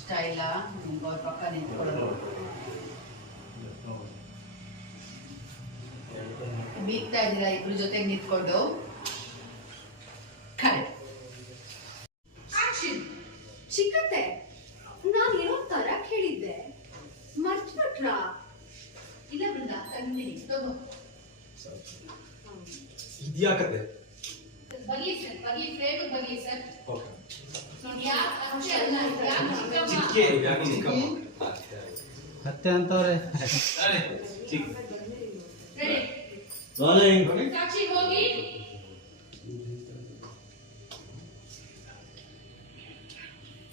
ಸ್ಟೈಲ ಅವ್ರ ಪಕ್ಕ ನಿಂತ್ಕೊಳ್ಳೋದು ಬೀಗ್ತಾ ಇದ್ದೀರಾ ಇಬ್ರು ಜೊತೆಗೆ ನಿಂತ್ಕೊಂಡು ಚಿಕ್ಕತ್ತೆ ನಾನು ಏನೋ ತರ ಕೇಳಿದ್ದೆ ಮರ್ತ್ಬಿಟ್ರಾ? ಇಲ್ಲ ಬೃಂದ ತಂದಿನಿ ತಗೋ ಇದ್ಯಾಕತ್ತೆ ಬಗ್ಲಿ ಸರ್ ಬಗ್ಲಿ ಫ್ರೇಮ್ ಬಗ್ಲಿ ಸರ್ ಓಕೆ ಅತ್ತೆ ಅಂತವ್ರೆ ಸಾಕ್ಷಿ ಹೋಗಿ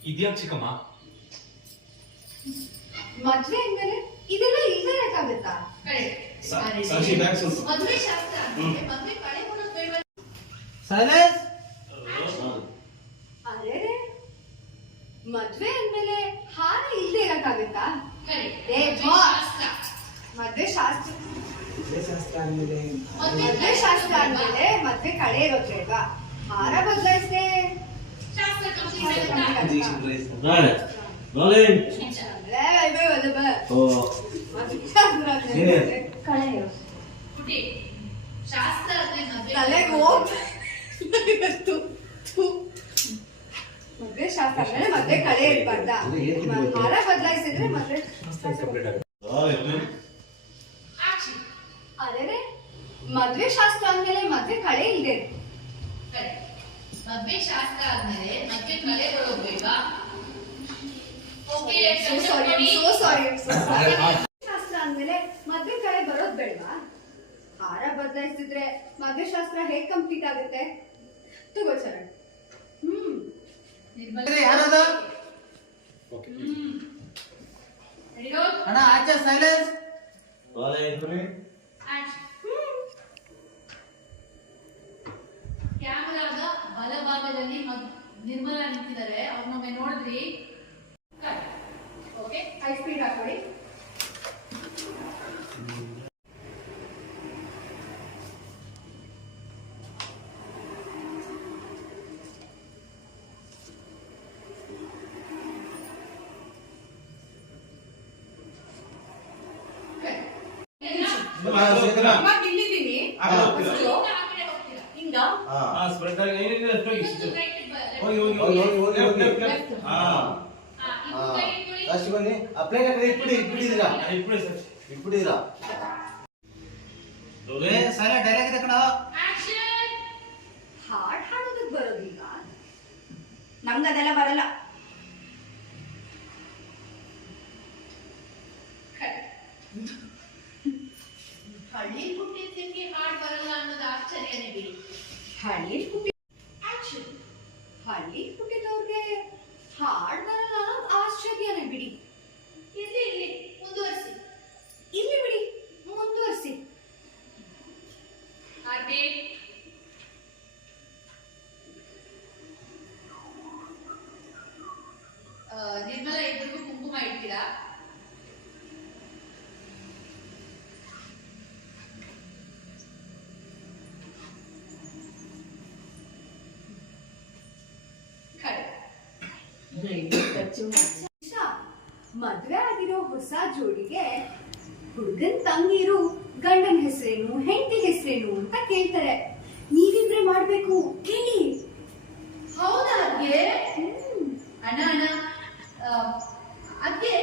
ಇದ್ಯಾಕ್ ಚಿಕ್ಕಮ್ಮ ಮದ್ವೆ ಅಂದ್ಮೇಲೆ ಇದೆಲ್ಲ ಇಲ್ಲದೆ ಇರಕ್ಕಾಗತ್ತಾ? ಸಾಕ್ಷಿ ಬ್ಯಾಗ್ ಸ್ವಲ್ಪ ಮದ್ವೆ ಶಾಸ್ತ್ರ ಮದ್ವೆ ಕಳೆ ಕೊಡೋದು ಬೇಡ. ಸೈಲೆನ್ಸ್. ಅರೆ ಮದ್ವೆ ಅಂದ್ಮೇಲೆ ಹಾರ ಇಲ್ಲದೆ ಇರಕ್ಕಾಗತ್ತಾ? ಮದ್ವೆ ಶಾಸ್ತ್ರ ಮದ್ವೆ ಶಾಸ್ತ್ರ ಅಂದ್ಮೇಲೆ ಮದ್ವೆ ಕಳೆ ಇರೋದು ಬೇಡ್ವಾ? ಹಾರ ಬದಲಾಯಿಸಿದೆ ಶಾಸ್ತ್ರ ಕಂಪ್ಲೀಟ್ ಶಾಸ್ತ್ರ ತಲೆಗೆ ಮದ್ವೆ ಶಾಸ್ತ್ರ ಅಂದ್ರೆ ಮದ್ವೆ ಕಳೆ ಇರ್ಬಾರ್ದ? ಹಾರ ಬದಲಾಯಿಸಿದ್ರೆ ಮದ್ವೆ ಅದೇ ಮದ್ವೆ ಶಾಸ್ತ್ರ ಅಂದ್ಮೇಲೆ ಮದ್ವೆ ಕಳೆ ಇಲ್ದೆ ಮದ್ವೆ ಶಾಸ್ತ್ರ ಆದ್ಮೇಲೆ ಮದ್ವೆ ಕಲೆ ಬರೋದು ಬೇಡ್ವಾ? ಶಾಸ್ತ್ರ ಅಂದ್ಮೇಲೆ ಮದ್ವೆ ಕಳೆ ಬರೋದ್ ಬೇಡ್ವಾ? ಹಾರ ಬದಲಾಯಿಸಿದ್ರೆ ಮದ್ವೆ ಶಾಸ್ತ್ರ ಹೇಗ್ ಕಂಪ್ಲೀಟ್ ಆಗುತ್ತೆ? ತಗೋ ಚರಣ್. ಯಾರದು ರೆಡಿ ರೋಲ್ ಅಣ್ಣ ಆಚೆ ಸೈಲೆನ್ಸ್. ಕ್ಯಾಮೆರಾದ ಬಲಭಾಗದಲ್ಲಿ ನಿರ್ಮಲಾ ನಿಂತಿದ್ದಾರೆ, ಅವ್ರನ್ನೊಮ್ಮೆ ನೋಡಿದ್ರಿ. ಓಕೆ ಹೈ ಸ್ಪೀಡ್ ಹಾಕೊಳ್ಳಿ. ಇವಾಗ ಇಲ್ಲಿದ್ದೀನಿ ಹಿಂಗ ಬನ್ನಿ ಅಪ್ಲೈ ಇಟ್ಬಿಟ್ಟಿದ್ದೀರಾ ಸೈಲೆಂಟ್ ಡೈರೆಕ್ಟ್ ಇದೆ ಕಣ. ಹಾಡ್ ಹಾಡೋದಕ್ ಬರೋದಿಲ್ಲ, ನಮ್ಗದೆಲ್ಲ ಬರಲ್ಲ. ಹಳ್ಳಿ ಹುಟ್ಟಿದ್ದಕ್ಕೆ ಹಾಡ್ ಬರಲ್ಲ ಅನ್ನೋದು ಆಶ್ಚರ್ಯನೇ ಬಿಡಿ. ಹಳ್ಳಿ ಹುಟ್ಟಿದವ್ರಿಗೆ ಹಾಡ್ ಬರಲ್ಲ ಅನ್ನೋದು ಆಶ್ಚರ್ಯನೇ ಬಿಡಿ. ಇಲ್ಲಿ ಮುಂದುವರಿಸಿ. ಇಲ್ಲಿ ಬಿಡಿ, ಮುಂದುವರಿಸಿ. ಆರ್ತಿ ನಿರ್ಮಲಾ ಇಬ್ಬರಿಗೂ ಕುಂಕುಮ ಇಡ್ತೀರಾ? ಮದ್ವೆ ಆಗಿರೋ ಹೊಸ ಜೋಡಿಗೆ ಹುಡುಗನ್ ತಂಗಿರು ಗಂಡನ್ ಹೆಸರೇನು ಹೆಂಡತಿ ಹೆಸರೇನು ಅಂತ ಕೇಳ್ತಾರೆ. ನೀವಿಬ್ರೆ ಮಾಡ್ಬೇಕು, ಕೇಳಿ. ಹೌದಾ ಅದ್ಗೆ? ಅಣ್ಣ ಅದ್ಗೆ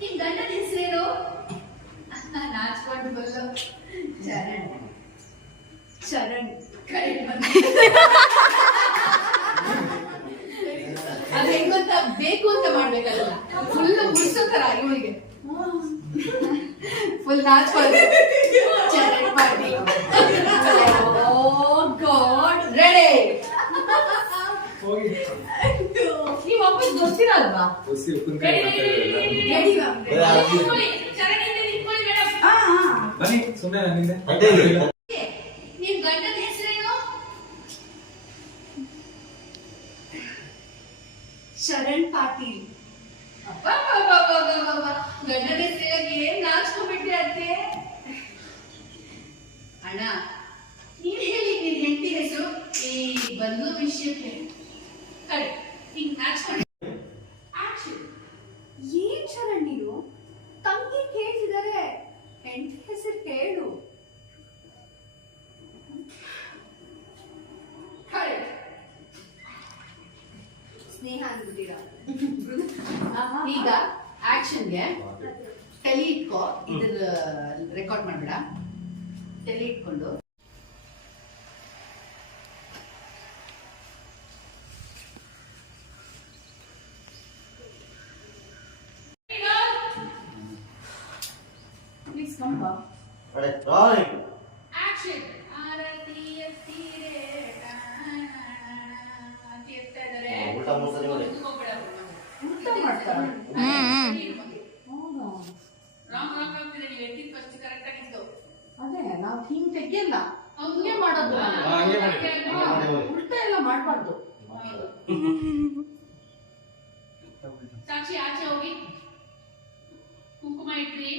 ನಿಮ್ ಗಂಡನ ಹೆಸರೇನು? ನಾಚ್ಕೊಂಡು ಬಲ್ಲ. ಚರಣ್. ಅದು ಹೆಂಗಂತ ಬೇಕು ಅಂತ ಮಾಡ್ಬೇಕಲ್ಲ, ಫುಲ್ ಮುಗಿಸೋ ತರ ಇವಳಿಗೆ ಫುಲ್ ನಾಚ್ಕೊಂಡು ಚರಣ್ ಪಾರ್ಟಿ. ಓ ಗಾಡ್, ರೆಡಿ. ನೀವು ವಾಪಸ್ ಗೊತ್ತಿರಲ್ವಾ? ಬನ್ನಿ ಸುಮ್ಮನೆ ನನ್ನಿಂದ ನಿಮ್ ಗಂಡನ ಹೆಸರೇನು? ಶರಣ್ ಪಾಟೀಲ್. ಗಂಡನ ಹೆಸರಾಗಿ ಏನ್ ನಾಚ್ಕೊಂಡ್ಬಿಟ್ರಿ ಅತ್ತೆ? ಅಣ್ಣ ನೀನ್ ಹೇಳಿ ನಿನ್ ಹೆಂಡತಿ ಹೆಸರು ಈ ಬಂದು ವಿಷಯಕ್ಕೆ. ಹಿಂಗ್ ನಾಚ್ಕೊಂಡು ಆಕ್ಷನ್. ಏನ್ ಶರಣ್ ನೀನು ತಂಗಿ ಕೇಳ್ತಿದ್ದಾರೆ ಹೆಂಡತಿ ಹೆಸರು ಹೇಳು. ಕರೆಕ್ಟ್. ಸ್ನೇಹ ಅಂದ್ಬಿಟ್ಟಿರ. ಈಗ ಆಕ್ಷನ್ಗೆ ತಲೆ ಇಟ್ಕೋ, ಇದ್ರ ರೆಕಾರ್ಡ್ ಮಾಡ್ಬೇಡ, ತಲೆ ಇಟ್ಕೊಂಡು ಪ್ಲೀಸ್ ಕಂಬ ರೋಲಿಂಗ್ ಆಕ್ಷನ್. ಆರತಿ ಎತ್ತಿರೆ ಅಂತ ಎತ್ತಾ ಇದ್ದಾರೆ. ಊಟ ಮುಗಿಸಲಿ ನೋಡಿ. ಊಟ ಮಾಡ್ತಾರೆ. ರಾಂಗ್ ರಾಂಗ್ ಆಗ್ತಿದೆ. ನೀವು ಎತ್ತಿದ ಫಸ್ಟ್ ಕರೆಕ್ಟ್ ಆಗಿತ್ತು. ಅದೇ ನಾವು ಹಿಂಗ್ ತೆಗಿಯಲ್ಲ, ಹೌದು. ಹಿಂಗೆ ಮಾಡೋದು. ಹಂಗೆ ಮಾಡಿ. ಉಲ್ಟಾ ಎಲ್ಲ ಮಾಡಬಾರ್ದು. ಸಾಕ್ಷಿ ಆಚೆ ಹೋಗಿ ಕುಂಕುಮ ಇಟ್ರಿ.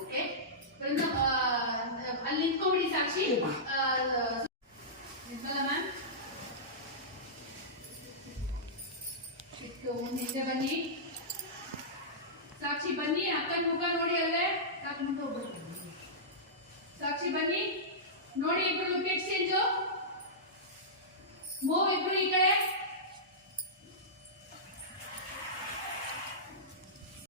ಓಕೆ, ಅಲ್ಲಿ ನಿಂತ್ಕೊಂಡ್ಬಿಡಿ ಸಾಕ್ಷಿ. ನಿರ್ಮಲಾ ಮ್ಯಾಮ್ ಹಿಂದೆ ಬನ್ನಿ. ಸಾಕ್ಷಿ ಬನ್ನಿ, ಅಕ್ಕನ ಮುಖ ನೋಡಿ ಅಲ್ಲೇ. ಸಾಕ್ಷಿ ಬನ್ನಿ ನೋಡಿ, ಇಬ್ರು ಲುಕ್ ಇಡ್ಸಿ.